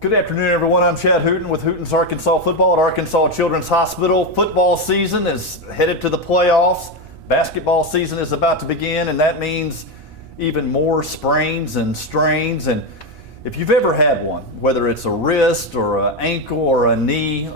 Good afternoon, everyone. I'm Chad Hooten with Hooten's Arkansas Football at Arkansas Children's Hospital. Football season is headed to the playoffs. Basketball season is about to begin, and that means even more sprains and strains. And if you've ever had one, whether it's a wrist or an ankle or a knee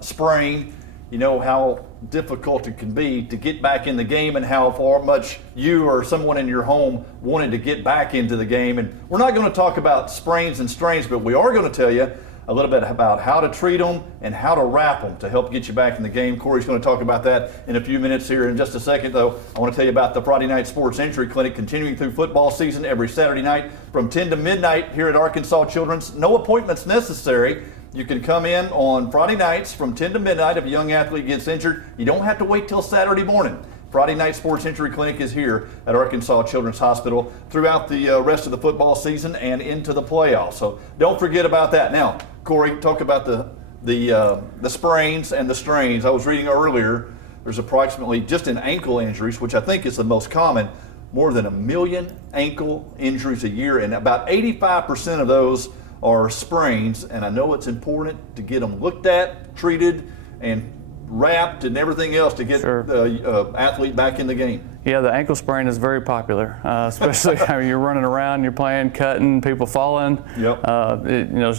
sprain, you know how difficult it can be to get back in the game and how much you or someone in your home wanted to get back into the game. And we're not going to talk about sprains and strains, but we are going to tell you a little bit about how to treat them and how to wrap them to help get you back in the game. Cory's going to talk about that in a few minutes here. In just a second, though, I want to tell you about the Friday Night Sports Injury Clinic continuing through football season every Saturday night from 10 to midnight here at Arkansas Children's. No appointments necessary. You can come in on Friday nights from 10 to midnight if a young athlete gets injured. You don't have to wait till Saturday morning. Friday Night Sports Injury Clinic is here at Arkansas Children's Hospital throughout the rest of the football season and into the playoffs. So don't forget about that. Now, Cory, talk about the sprains and the strains. I was reading earlier, there's approximately, just in ankle injuries, which I think is the most common, more than 1 million ankle injuries a year, and about 85% of those are sprains, and I know it's important to get them looked at, treated, and wrapped and everything else to get the athlete back in the game. Yeah, the ankle sprain is very popular, especially you're running around, you're playing, cutting, people falling. Yep.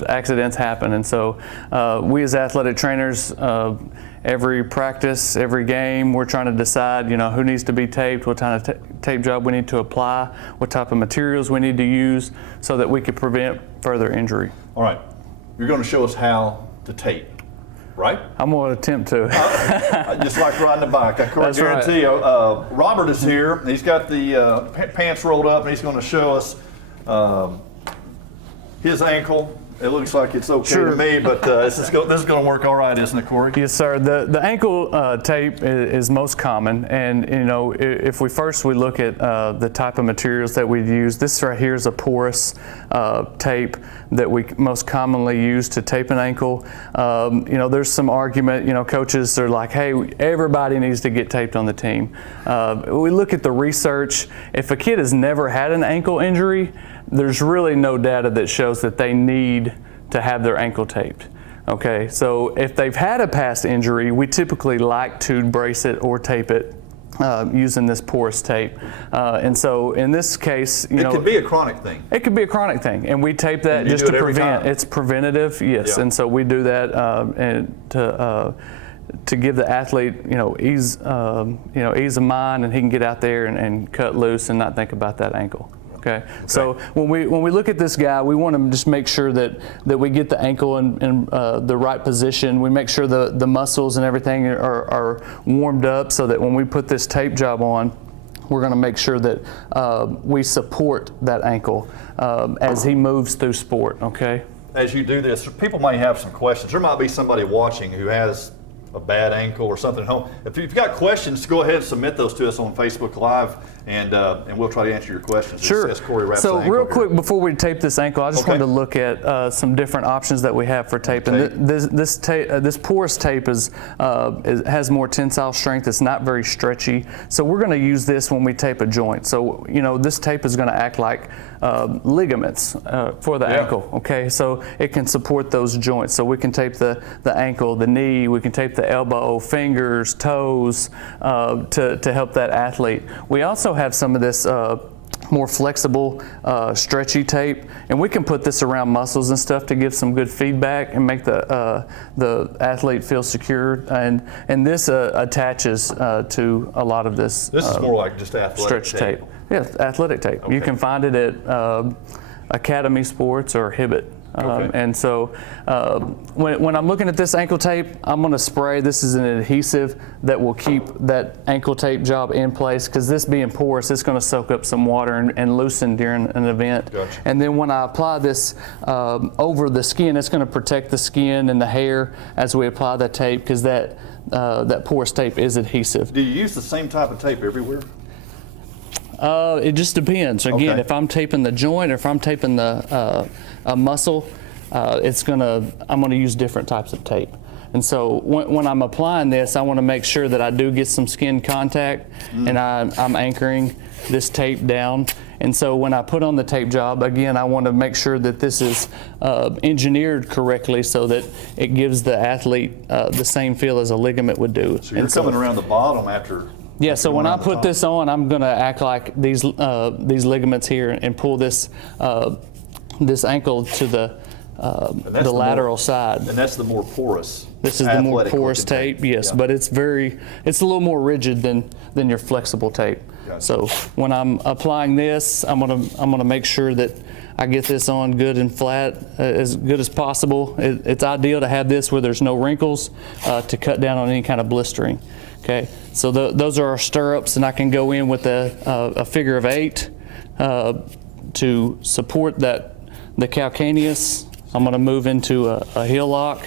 Accidents happen, and so we as athletic trainers, every practice, every game, we're trying to decide, who needs to be taped, what kind of tape job we need to apply, what type of materials we need to use, so that we can prevent further injury. All right, you're going to show us how to tape, right? I'm going to attempt to. Just like riding a bike. I can guarantee you. Robert is here. He's got the pants rolled up, and he's going to show us his ankle. It looks like it's okay to me, but this is going to work all right, isn't it, Cory? Yes, sir. The ankle tape is most common, and if we look at the type of materials that we use, this right here is a porous tape that we most commonly use to tape an ankle. There's some argument. Coaches are like, "Hey, everybody needs to get taped on the team." We look at the research. If a kid has never had an ankle injury, there's really no data that shows that they need to have their ankle taped. Okay, so if they've had a past injury, we typically like to brace it or tape it using this porous tape. And so in this case, it could be a chronic thing. It could be a chronic thing, and we tape that just to prevent. It's preventative, yes, and so we do that and to give the athlete, ease of mind, and he can get out there and cut loose and not think about that ankle. Okay. So when we look at this guy, we want to just make sure that we get the ankle in the right position. We make sure the muscles and everything are warmed up, so that when we put this tape job on, we're going to make sure that we support that ankle as he moves through sport. Okay. As you do this, people might have some questions. There might be somebody watching who has a bad ankle or something at home. If you've got questions, go ahead and submit those to us on Facebook Live, and we'll try to answer your questions. Sure. As Cory wraps so the ankle real here. quick, before we tape this ankle, I just wanted to look at some different options that we have for taping. This porous tape has more tensile strength. It's not very stretchy. So we're going to use this when we tape a joint. So this tape is going to act like ligaments for the ankle. Okay, so it can support those joints. So we can tape the ankle, the knee. We can tape the elbow, fingers, toes to help that athlete. We also have some of this more flexible, stretchy tape, and we can put this around muscles and stuff to give some good feedback and make the athlete feel secure. And this attaches to a lot of this. This is more like just athletic stretch tape. Yeah, athletic tape. Okay. You can find it at Academy Sports or Hibbett. And so when I'm looking at this ankle tape, I'm going to spray. This is an adhesive that will keep that ankle tape job in place, because this being porous, it's going to soak up some water and loosen during an event. Gotcha. And then when I apply this over the skin, it's going to protect the skin and the hair as we apply the tape, because that porous tape is adhesive. Do you use the same type of tape everywhere? It just depends. Again, if I'm taping the joint or if I'm taping a muscle, I'm going to use different types of tape. And so when I'm applying this, I want to make sure that I do get some skin contact, and I'm anchoring this tape down. And so when I put on the tape job, again, I want to make sure that this is engineered correctly so that it gives the athlete the same feel as a ligament would do. So you're coming around the bottom after. Yeah, so when I put this on, I'm going to act like these ligaments here and pull this this ankle to the lateral side. And that's the more porous. This is the more porous tape, yes, but it's a little more rigid than your flexible tape. Gotcha. So when I'm applying this, I'm gonna make sure that I get this on good and flat, as good as possible. It's ideal to have this where there's no wrinkles to cut down on any kind of blistering. Okay, so those are our stirrups, and I can go in with a figure of 8 to support the calcaneus. I'm going to move into a heel lock.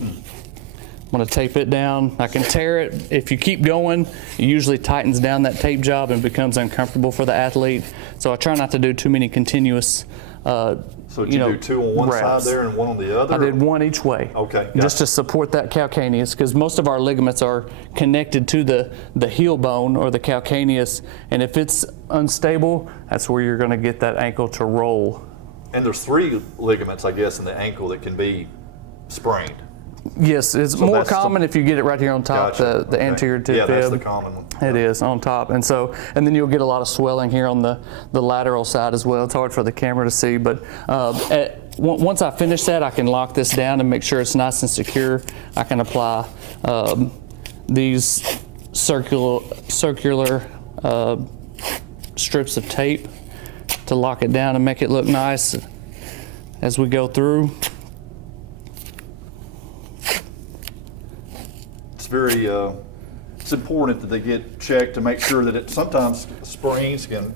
I'm going to tape it down. I can tear it. If you keep going, it usually tightens down that tape job and becomes uncomfortable for the athlete. So I try not to do too many continuous So did you do 2 on one side there and 1 on the other? I did 1 each way. Okay. Gotcha. Just to support that calcaneus, because most of our ligaments are connected to the heel bone or the calcaneus, and if it's unstable, that's where you're going to get that ankle to roll. And there's 3 ligaments, I guess, in the ankle that can be sprained. Yes, it's more common if you get it right here on top, Gotcha. the anterior tip Yeah, that's fib. the common one. It is on top, and then you'll get a lot of swelling here on the lateral side as well. It's hard for the camera to see, but once I finish that, I can lock this down and make sure it's nice and secure. I can apply these circular strips of tape to lock it down and make it look nice as we go through. It's important that they get checked to make sure that sometimes sprains can,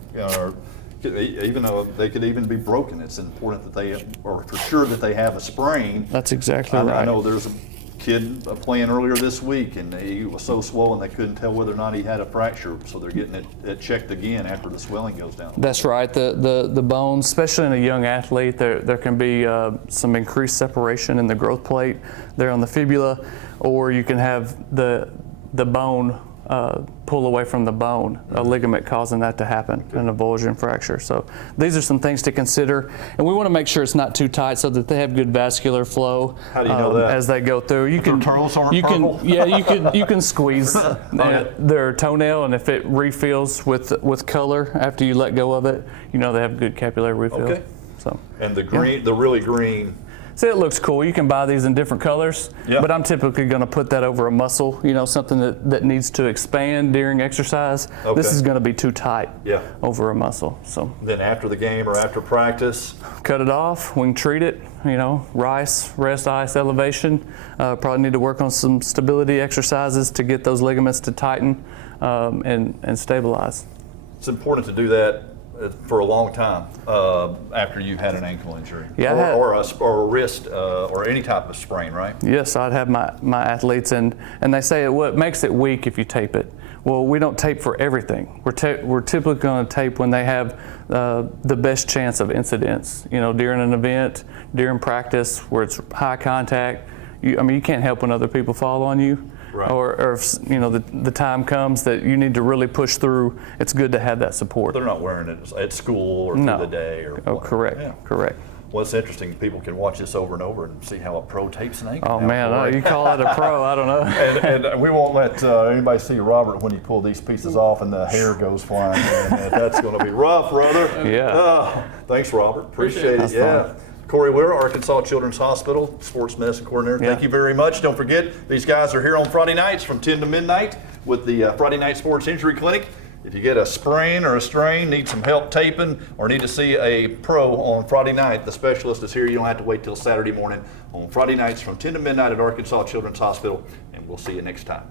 even though they could even be broken, it's important that they are for sure that they have a sprain. That's exactly right. I know there's a kid playing earlier this week, and he was so swollen they couldn't tell whether or not he had a fracture, so they're getting it checked again after the swelling goes down. That's right. The bones, especially in a young athlete, there can be some increased separation in the growth plate there on the fibula, or you can have the bone pull away from the bone, a ligament causing that to happen, an avulsion fracture. So these are some things to consider, and we want to make sure it's not too tight so that they have good vascular flow. How do you know that? As they go through? You can squeeze their toenail, and if it refills with color after you let go of it, you know they have good capillary refill. Okay. So. And the green, the really green. See, it looks cool. You can buy these in different colors, but I'm typically going to put that over a muscle, something that needs to expand during exercise. Okay. This is going to be too tight over a muscle. So then after the game or after practice? Cut it off. We can treat it, rice, rest, ice, elevation. Probably need to work on some stability exercises to get those ligaments to tighten and stabilize. It's important to do that for a long time after you've had an ankle injury, or a wrist or any type of sprain, right? Yes, I'd have my athletes, and they say what makes it weak if you tape it. Well, we don't tape for everything. We're typically going to tape when they have the best chance of incidents. During an event, during practice, where it's high contact. You can't help when other people fall on you. Right. Or if the time comes that you need to really push through, it's good to have that support. They're not wearing it at school or through the day or. Oh, correct. Yeah. Correct. Well, it's interesting. People can watch this over and over and see how a pro tapes an ankle. Oh man, you call it a pro? I don't know. and we won't let anybody see Robert when you pull these pieces off and the hair goes flying. And that's going to be rough, brother. Yeah. Thanks, Robert. Appreciate it. Yeah. Fun. Cory Weir, Arkansas Children's Hospital, sports medicine coordinator. Thank you very much. Don't forget, these guys are here on Friday nights from 10 to midnight with the Friday Night Sports Injury Clinic. If you get a sprain or a strain, need some help taping, or need to see a pro on Friday night, the specialist is here. You don't have to wait till Saturday morning. On Friday nights from 10 to midnight at Arkansas Children's Hospital, and we'll see you next time.